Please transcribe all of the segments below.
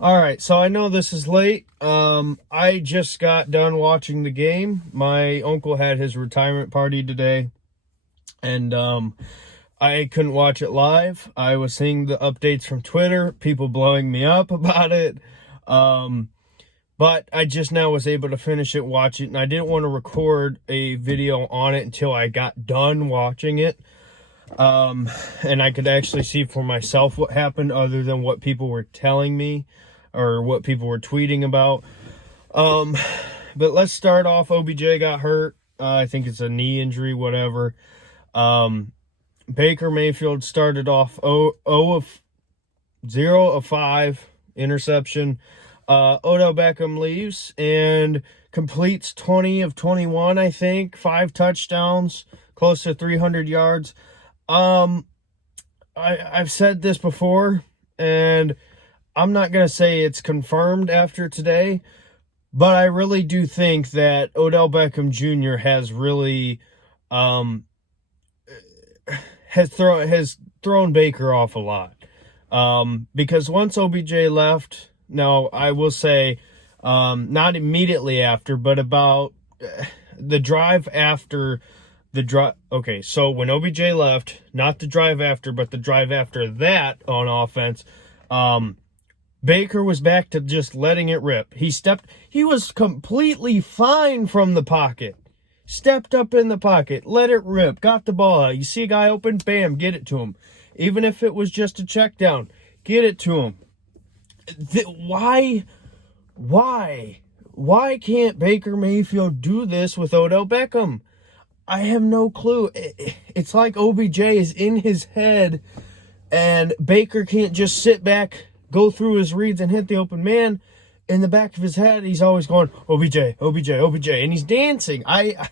All right, so I know this is late. I just got done watching the game. My uncle had his retirement party today, and I couldn't watch it live. I was seeing the updates from Twitter, people blowing me up about it. Um, but I just now was able to finish it, watch it, and I didn't want to record a video on it until I got done watching it. And I could actually see for myself what happened other than what people were telling me or what people were tweeting about. But let's start off. OBJ got hurt. I think it's a knee injury, whatever. Baker Mayfield started off 0 of 5 interception. Odell Beckham leaves and completes 20 of 21, I think. 5 touchdowns, close to 300 yards. I've said this before, and I'm not going to say it's confirmed after today, but I really do think that Odell Beckham Jr. has really has thrown Baker off a lot. Because once OBJ left, now I will say not immediately after, but about the drive after okay, so when OBJ left, not the drive after, but the drive after that on offense, Baker was back to just letting it rip. He was completely fine from the pocket. Stepped up in the pocket, let it rip, got the ball out. You see a guy open, bam, get it to him. Even if it was just a check down, get it to him. Why can't Baker Mayfield do this with Odell Beckham? I have no clue. It's like OBJ is in his head and Baker can't just sit back, go through his reads and hit the open man. In the back of his head, he's always going, OBJ, OBJ, OBJ, and he's dancing. I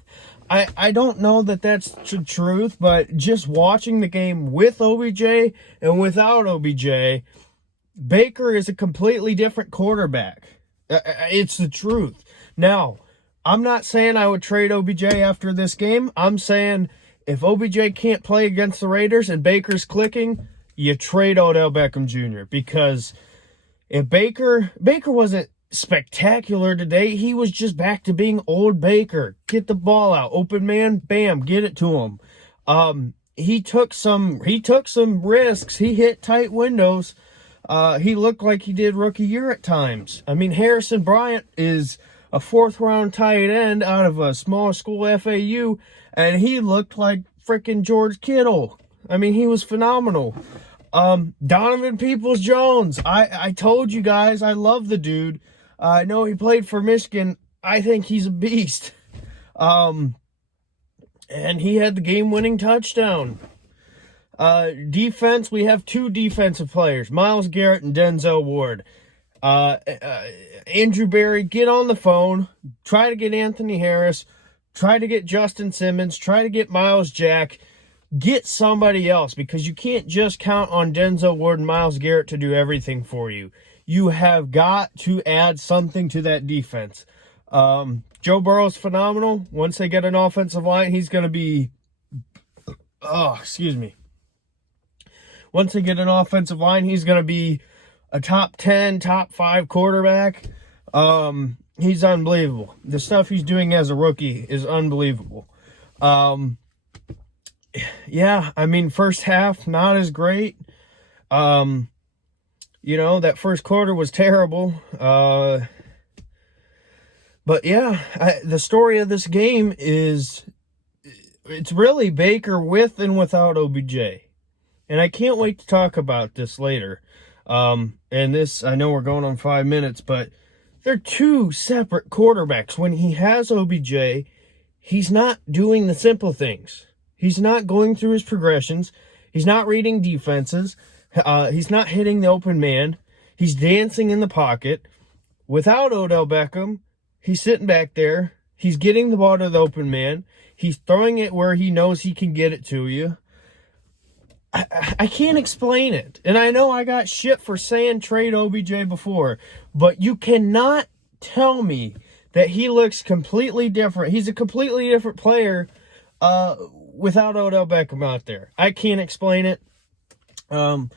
don't know that that's the truth, but just watching the game with OBJ and without OBJ, Baker is a completely different quarterback. It's the truth. Now, I'm not saying I would trade OBJ after this game. I'm saying if OBJ can't play against the Raiders and Baker's clicking, you trade Odell Beckham Jr. Because if Baker wasn't spectacular today, he was just back to being old Baker. Get the ball out, open man, bam, get it to him. He took some risks. He hit tight windows. He looked like he did rookie year at times. I mean, Harrison Bryant is a 4th-round tight end out of a small school FAU, and he looked like freaking George Kittle. I mean, he was phenomenal. Donovan Peoples-Jones, I told you guys, I love the dude. I know he played for Michigan. I think he's a beast. And he had the game-winning touchdown. Defense, we have 2 defensive players, Myles Garrett and Denzel Ward. Andrew Berry, get on the phone, try to get Anthony Harris, try to get Justin Simmons, try to get Miles Jack, get somebody else, because you can't just count on Denzel Ward and Myles Garrett to do everything for you. You have got to add something to that defense. Joe Burrow's phenomenal. Once they get an offensive line, he's going to be, once they get an offensive line, he's going to be a top 10, top 5 quarterback. He's unbelievable. The stuff he's doing as a rookie is unbelievable. Yeah, I mean, first half, not as great. That first quarter was terrible. But yeah, the story of this game is it's really Baker with and without OBJ. And I can't wait to talk about this later. And this, I know we're going on 5 minutes, but they're 2 separate quarterbacks. When he has OBJ, he's not doing the simple things. He's not going through his progressions. He's not reading defenses. He's not hitting the open man. He's dancing in the pocket. Without Odell Beckham, he's sitting back there. He's getting the ball to the open man. He's throwing it where he knows he can get it to you. I can't explain it. And I know I got shit for saying trade OBJ before, but you cannot tell me that he looks completely different. He's a completely different player without Odell Beckham out there. I can't explain it. And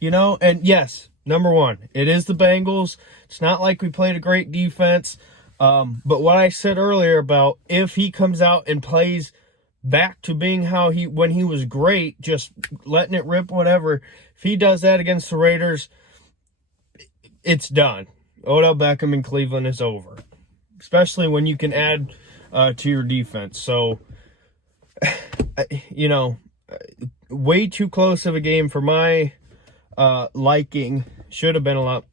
yes, Number one, it is the Bengals. It's not like we played a great defense. But what I said earlier about if he comes out and plays back to being when he was great, just letting it rip, whatever. If he does that against the Raiders, it's done. Odell Beckham in Cleveland is over, especially when you can add to your defense. So, way too close of a game for my liking. Should have been a lot,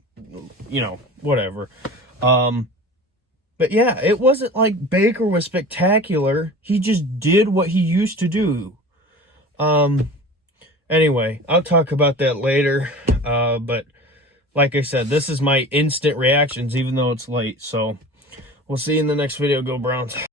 whatever. But yeah, it wasn't like Baker was spectacular. He just did what he used to do. Anyway, I'll talk about that later. But like I said, this is my instant reactions, even though it's late. So we'll see you in the next video. Go Browns.